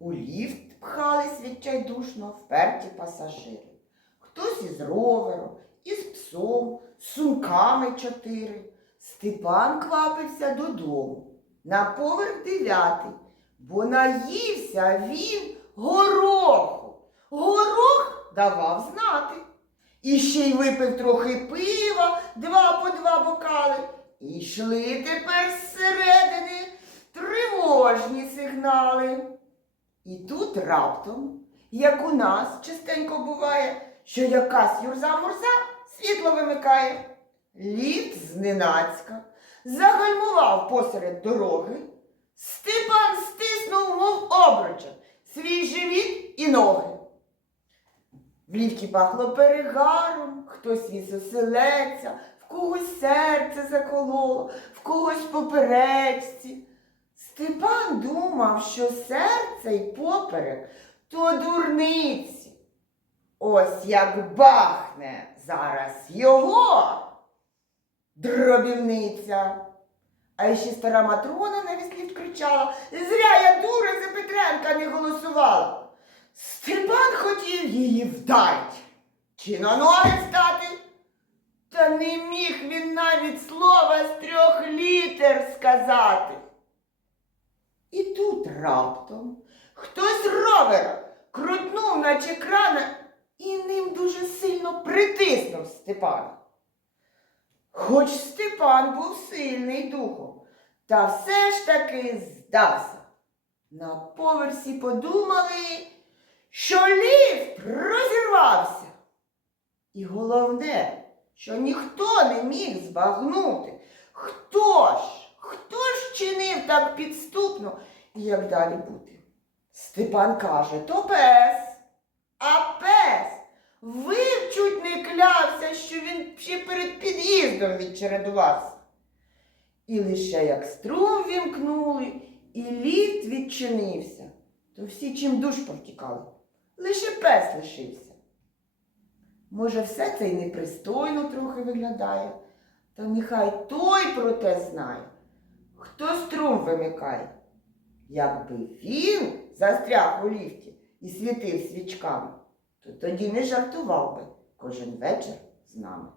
У ліфт пхались відчайдушно вперті пасажири. Хтось із ровером, із псом, з сумками чотири. Степан квапився додому на поверх дев'ятий, бо наївся він гороху. Горох давав знати. І ще й випив трохи пива, два по два бокали. І йшли тепер зсередини тривожні сигнали. І тут раптом, як у нас частенько буває, що якась юрза-мурза світло вимикає. Ліфт зненацька загальмував посеред дороги. Степан стиснув, мов обруча, свій живіт і ноги. В ліфті пахло перегаром, хтось віз оселеця, в когось серце закололо, в когось поперечці. Степан думав, що серце й поперек то дурниці. Ось як бахне зараз його дробівниця. А ще стара Матрона на весь ліфт кричала Зря я дура за Петренка не голосувала. Степан хотів її вдать чи на ноги стати. Та не міг він навіть слова з трьох літер сказати. І тут раптом хтось ровера крутнув, наче крана, і ним дуже сильно притиснув Степана. Хоч Степан був сильний духом, та все ж таки здався. На поверсі подумали, що ліфт розірвався. І головне, що ніхто не міг збагнути, хто так підступно і як далі бути. Степан каже, то пес, а пес вив чуть не клявся, що він ще перед під'їздом відчередувався. І лише як струм вімкнули, і ліфт відчинився, то всі чим душ повтікали. Лише пес лишився. Може, все це й непристойно трохи виглядає, та нехай той про те знає, хто струм вимикає. Якби він застряг у ліфті і світив свічками, то тоді не жартував би кожен вечір з нами.